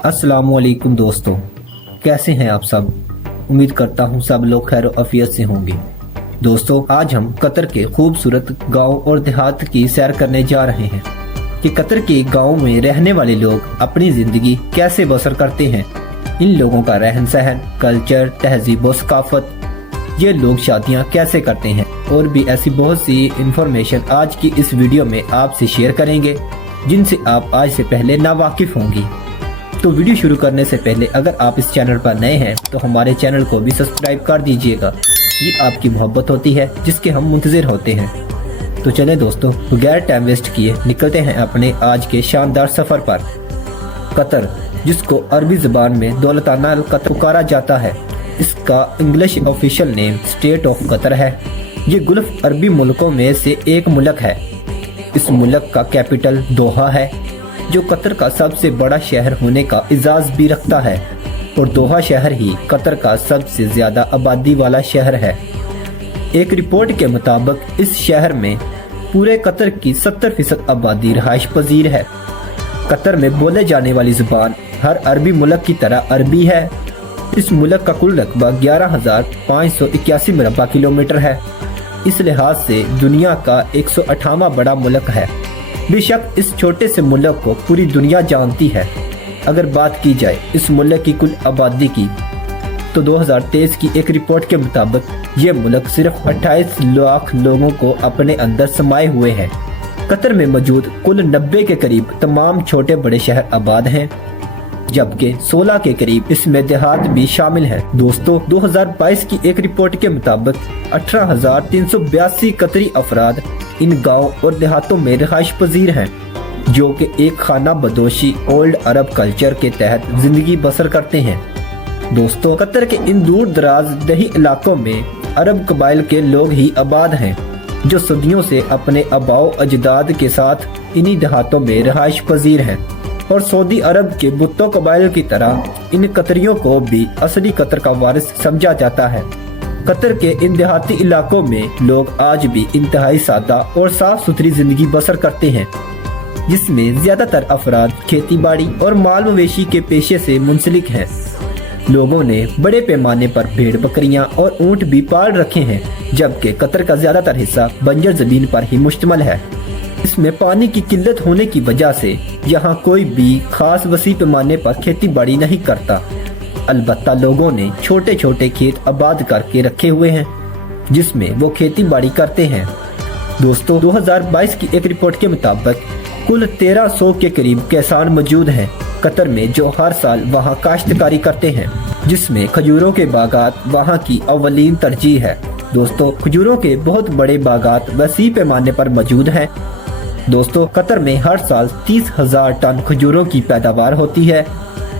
अस्सलामुअलैकुम दोस्तों, कैसे हैं आप सब। उम्मीद करता हूं सब लोग खैर आफियत से होंगे। दोस्तों, आज हम कतर के खूबसूरत गांव और देहात की सैर करने जा रहे हैं कि कतर के गांव में रहने वाले लोग अपनी जिंदगी कैसे बसर करते हैं, इन लोगों का रहन सहन, कल्चर, तहजीब और सकाफत, ये लोग शादियां कैसे करते हैं और भी ऐसी बहुत सी इंफॉर्मेशन आज की इस वीडियो में आपसे शेयर करेंगे जिनसे आप आज से पहले नावाकिफ होंगी। तो वीडियो शुरू करने से पहले अगर आप इस चैनल पर नए हैं तो हमारे चैनल को भी सब्सक्राइब कर दीजिएगा। ये आपकी मोहब्बत होती है जिसके हम मुंतजिर होते हैं। तो चलें दोस्तों, बगैर टाइम वेस्ट किए निकलते हैं अपने आज के शानदार सफ़र पर। कतर, जिसको अरबी ज़बान में दौलताना अल कतर पुकारा जाता है, इसका English official name state of Qatar है। ये गुल्फ अरबी मुल्कों में से एक मुल्क है। इस मुल्क का कैपिटल दोहा है, जो कतर का सबसे बड़ा शहर होने का इजाज़ भी रखता है, और दोहा शहर ही कतर का सबसे ज़्यादा आबादी वाला शहर है। एक रिपोर्ट के मुताबिक इस शहर में पूरे कतर की 70% आबादी रहायश पजीर है। कतर में बोले जाने वाली ज़ुबान हर अरबी मुल्क की तरह अरबी है। इस मुल्क का कुल रकबा 11,581 मुरबा किलोमीटर है। इस लिहाज से दुनिया का 108वां बड़ा मुल्क है। बेशक इस छोटे से मुल्क को पूरी दुनिया जानती है। अगर बात की जाए इस मुल्क की कुल आबादी की, तो 2023 की एक रिपोर्ट के मुताबिक ये मुल्क सिर्फ 28 लाख लोगों को अपने अंदर समाये हुए है। कतर में मौजूद कुल 90 के करीब तमाम छोटे बड़े शहर आबाद हैं, जबकि 16 के करीब इसमें देहात भी शामिल है। दोस्तों, 2022 की एक रिपोर्ट के मुताबिक 18,382 कतरी अफराद इन गांव और देहातों में रिहाइश पजीर हैं, जो कि एक खाना बदोशी ओल्ड अरब कल्चर के तहत जिंदगी बसर करते हैं। दोस्तों, कतर के इन दूर दराज दही इलाकों में अरब कबाइल के लोग ही आबाद हैं, जो सदियों से अपने आबाओ अजदाद के साथ इन्हीं देहातों में रिहाइश पजीर हैं। और सऊदी अरब के बुत्तो कबाइल की तरह इन कतरियों को भी असली कतर का वारिस समझा जाता है। कतर के इन देहाती इलाकों में लोग आज भी इंतहाई सादा और साफ सुथरी जिंदगी बसर करते हैं, जिसमें ज्यादातर अफराद खेती बाड़ी और माल मवेशी के पेशे से मुंसलिक हैं। लोगों ने बड़े पैमाने पर भेड़ बकरियां और ऊंट भी पाल रखे हैं, जबकि कतर का ज्यादातर हिस्सा बंजर जमीन पर ही मुश्तमिल है। इसमें पानी की किल्लत होने की वजह से यहाँ कोई भी खास वसी पैमाने पर खेती बाड़ी नहीं करता। अलबत्ता लोगों ने छोटे छोटे खेत आबाद करके रखे हुए हैं, जिसमें वो खेती बाड़ी करते हैं। दोस्तों, 2022 की एक रिपोर्ट के मुताबिक कुल 1300 के करीब किसान मौजूद हैं कतर में, जो हर साल वहाँ काश्तकारी करते हैं, जिसमें खजूरों के बागात वहाँ की अव्वलीन तरजीह है। दोस्तों, खजूरों के बहुत बड़े बागात वसी पैमाने पर मौजूद हैं। दोस्तों, कतर में हर साल 30,000 टन खजूरों की पैदावार होती है,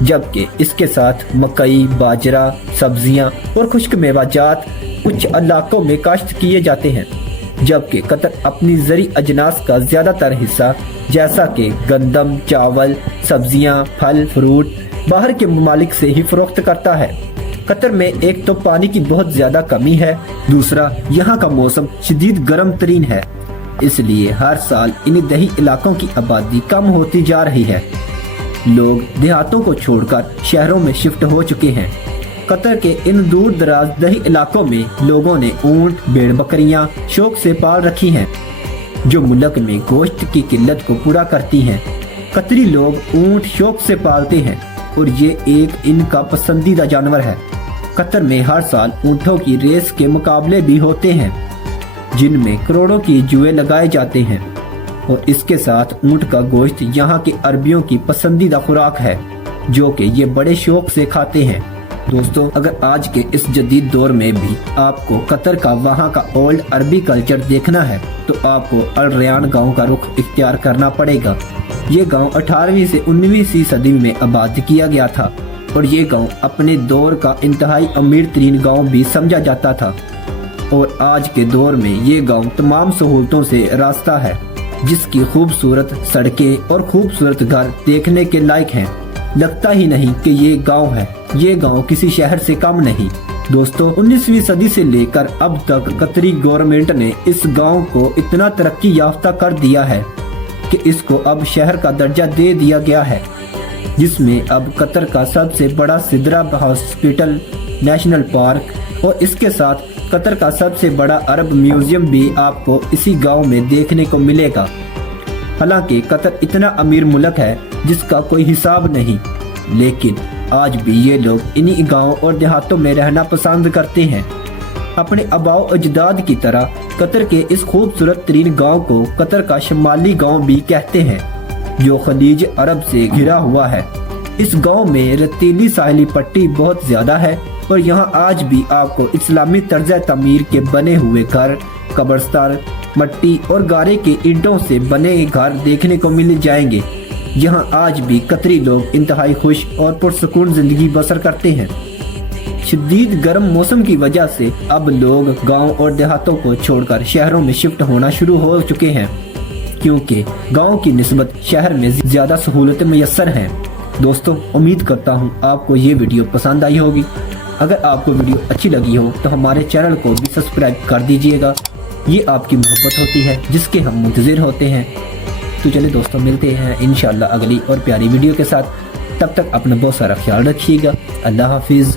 जबकि इसके साथ मकई, बाजरा, सब्जियां और खुश्क मेवाजात कुछ इलाकों में काश्त किए जाते हैं। जबकि कतर अपनी ज़री अजनास का ज़्यादातर हिस्सा जैसा कि गंदम, चावल, सब्जियां, फल, फ्रूट बाहर के ममालिक से ही फरोख्त करता है। कतर में एक तो पानी की बहुत ज़्यादा कमी है, दूसरा यहाँ का मौसम शदीद गर्म तरीन है, इसलिए हर साल इन दही इलाकों की आबादी कम होती जा रही है। लोग देहातों को छोड़कर शहरों में शिफ्ट हो चुके हैं। कतर के इन दूर दराज दही इलाकों में लोगों ने ऊंट, भेड़ बकरियां शौक से पाल रखी हैं, जो मुल्क में गोश्त की किल्लत को पूरा करती हैं। कतरी लोग ऊंट शौक से पालते हैं और ये एक इनका पसंदीदा जानवर है। कतर में हर साल ऊंटों की रेस के मुकाबले भी होते हैं, जिनमें करोड़ों की जुए लगाए जाते हैं, और इसके साथ ऊंट का गोश्त यहाँ के अरबियों की पसंदीदा खुराक है, जो कि ये बड़े शौक से खाते हैं। दोस्तों, अगर आज के इस जदीद दौर में भी आपको कतर का वहाँ का ओल्ड अरबी कल्चर देखना है, तो आपको अल रयान गाँव का रुख इख्तियार करना पड़ेगा। ये गाँव 18वीं से 19वीं सदी में आबाद किया गया था, और ये गाँव अपने दौर का इंतहाई अमीर तरीन गाँव भी समझा जाता था। और आज के दौर में ये गांव तमाम सहूलतों से रास्ता है, जिसकी खूबसूरत सड़कें और खूबसूरत घर देखने के लायक हैं। लगता ही नहीं कि ये गांव है। ये गांव किसी शहर से कम नहीं। दोस्तों, 19वीं सदी से लेकर अब तक कतरी गवर्नमेंट ने इस गांव को इतना तरक्की याफ्ता कर दिया है कि इसको अब शहर का दर्जा दे दिया गया है। جس میں اب قطر کا سب سے بڑا سدرا ہاسپٹل، نیشنل پارک اور اس کے ساتھ قطر کا سب سے بڑا عرب میوزیم بھی آپ کو اسی گاؤں میں دیکھنے کو ملے گا۔ حالانکہ قطر اتنا امیر ملک ہے جس کا کوئی حساب نہیں، لیکن آج بھی یہ لوگ انہی گاؤں اور دیہاتوں میں رہنا پسند کرتے ہیں۔ اپنے آباء و اجداد کی طرح قطر کے اس خوبصورت ترین گاؤں کو قطر کا شمالی گاؤں بھی کہتے ہیں، جو خلیج عرب سے گھرا ہوا ہے۔ اس گاؤں میں ریتیلی ساحلی پٹی بہت زیادہ ہے اور یہاں آج بھی آپ کو اسلامی طرز تعمیر کے بنے ہوئے گھر، قبرستان، مٹی اور گارے کے اینٹوں سے بنے گھر دیکھنے کو مل جائیں گے۔ یہاں آج بھی قطری لوگ انتہائی خوش اور پرسکون زندگی بسر کرتے ہیں۔ شدید گرم موسم کی وجہ سے اب لوگ گاؤں اور دیہاتوں کو چھوڑ کر شہروں میں شفٹ ہونا شروع ہو چکے ہیں، کیونکہ گاؤں کی نسبت شہر میں زیادہ سہولتیں میسر ہیں۔ دوستو، امید کرتا ہوں آپ کو یہ ویڈیو پسند آئی ہوگی۔ اگر آپ کو ویڈیو اچھی لگی ہو تو ہمارے چینل کو بھی سبسکرائب کر دیجئے گا۔ یہ آپ کی محبت ہوتی ہے جس کے ہم منتظر ہوتے ہیں۔ تو چلے دوستو، ملتے ہیں انشاءاللہ اگلی اور پیاری ویڈیو کے ساتھ۔ تب تک اپنا بہت سارا خیال رکھیے گا۔ اللہ حافظ۔